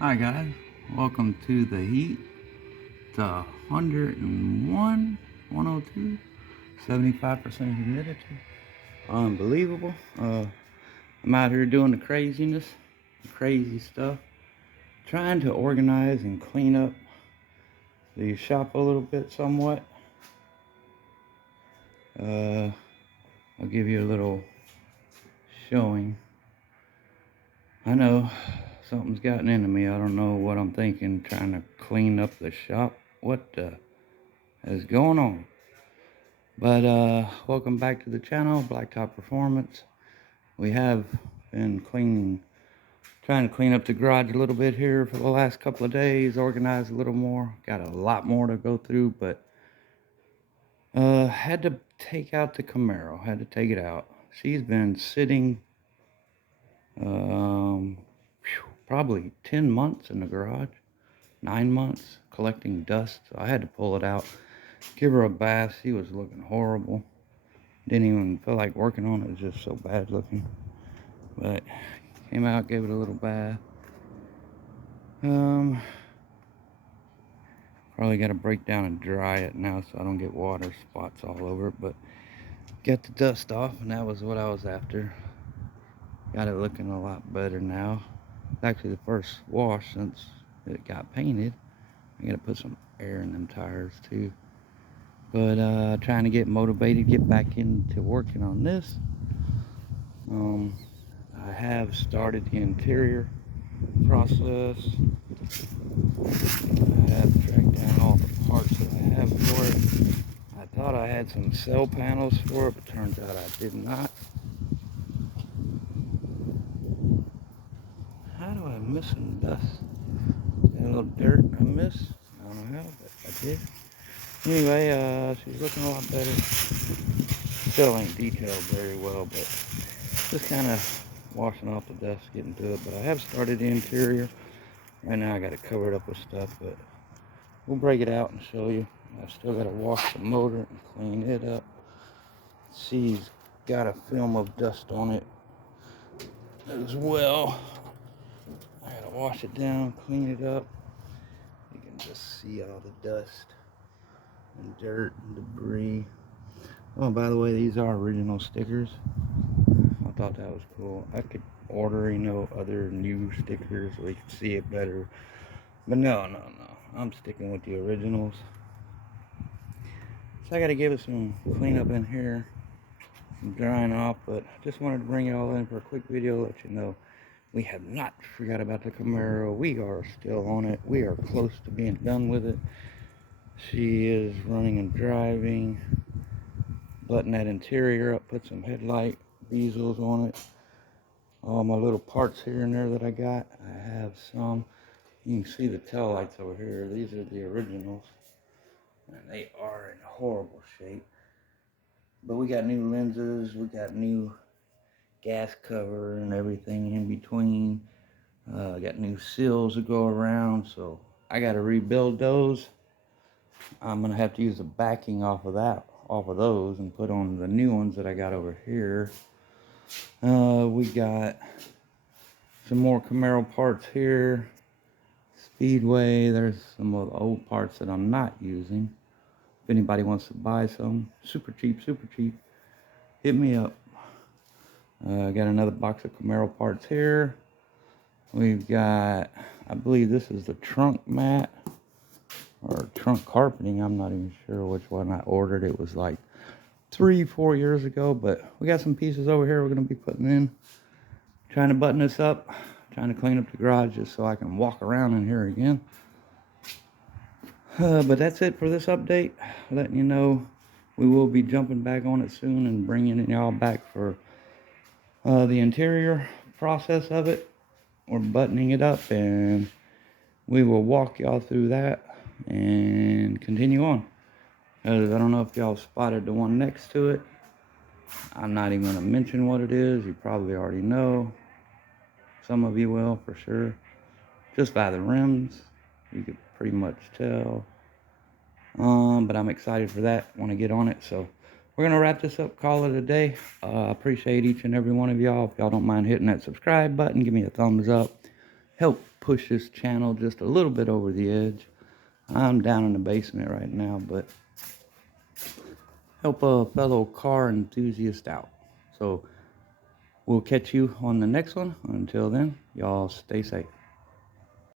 Hi guys, welcome to the heat. It's 101, 102, 75% humidity. Unbelievable. I'm out here doing the craziness, the crazy stuff, trying to organize and clean up the shop a little bit somewhat. I'll give you a little showing. I know something's gotten into me. I don't know what I'm thinking, trying to clean up the shop. What the is going on? But welcome back to the channel, Blacktop Performance. We have been trying to clean up the garage a little bit here for the last couple of days, organize a little more. Got a lot more to go through, but had to take out the Camaro, had to take it out. She's been sitting probably 10 months in the garage, 9 months, collecting dust. So I had to pull it out, give her a bath. She was looking horrible. Didn't even feel like working on it. It was just so bad looking. But came out, gave it a little bath. Probably got to break down and dry it now so I don't get water spots all over it. But get the dust off, and that was what I was after. Got it looking a lot better now. It's actually the first wash since it got painted. I got to put some air in them tires too. But trying to get motivated, get back into working on this. I have started the interior process. I have tracked down all the parts that I have for it. I thought I had some cell panels for it, but turns out I did not. How do I miss some dust? Got a little dirt I missed. I don't know how, but I did. Anyway, she's looking a lot better. Still ain't detailed very well, but just kind of washing off the dust, getting to it. But I have started the interior. Right now I got it covered up with stuff, but we'll break it out and show you. I still got to wash the motor and clean it up. She's got a film of dust on it as well. I got to wash it down, clean it up. You can just see all the dust and dirt and debris. Oh, by the way, these are original stickers. I thought that was cool. I could order, other new stickers so we could see it better. But no. I'm sticking with the originals. So I got to give it some cleanup in here, some drying off, but just wanted to bring it all in for a quick video, let you know we have not forgot about the Camaro. We are still on it. We are close to being done with it. She is running and driving. Button that interior up, put some headlight bezels on it. All my little parts here and there that I got. I have some. You can see the tail lights over here. These are the originals. And they are in horrible shape. But we got new lenses. We got new gas cover and everything in between. Got new seals to go around. So I got to rebuild those. I'm going to have to use the backing off of those and put on the new ones that I got over here. We got some more Camaro parts here. Speedway, there's some of the old parts that I'm not using. If anybody wants to buy some, super cheap, hit me up. Got another box of Camaro parts here. We've got, I believe this is the trunk mat or trunk carpeting. I'm not even sure which one I ordered. It was like 3-4 years ago, but we got some pieces over here we're going to be putting in. Trying to button this up, trying to clean up the garage just so I can walk around in here again. But that's it for this update. Letting you know we will be jumping back on it soon and bringing y'all back for the interior process of it. We're buttoning it up, and we will walk y'all through that and continue on. I don't know if y'all spotted the one next to it. I'm not even going to mention what it is. You probably already know. Some of you will, for sure. Just by the rims, you could pretty much tell. But I'm excited for that. Want to get on it. So we're going to wrap this up, call it a day. Appreciate each and every one of y'all. If y'all don't mind hitting that subscribe button, give me a thumbs up. Help push this channel just a little bit over the edge. I'm down in the basement right now, but help a fellow car enthusiast out. So we'll catch you on the next one. Until then, y'all stay safe.